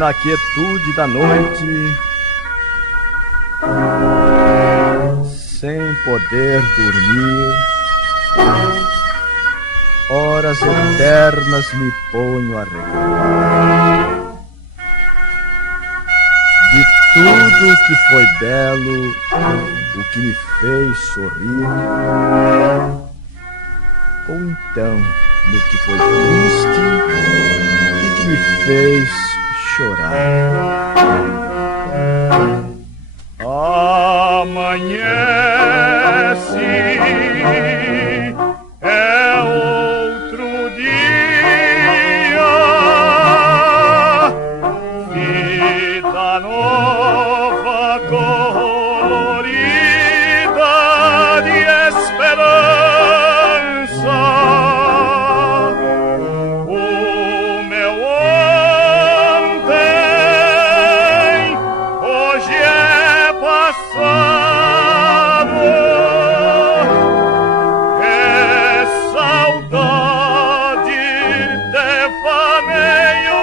na quietude da noite, sem poder dormir, horas eternas me ponho a recordar de tudo que foi belo, o que me fez sorrir, ou então no que foi triste e que me fez chorar. Amanhece, é outro dia, vida nova, colorida de esperança. O meu ontem hoje é passado, é saudade, devaneio.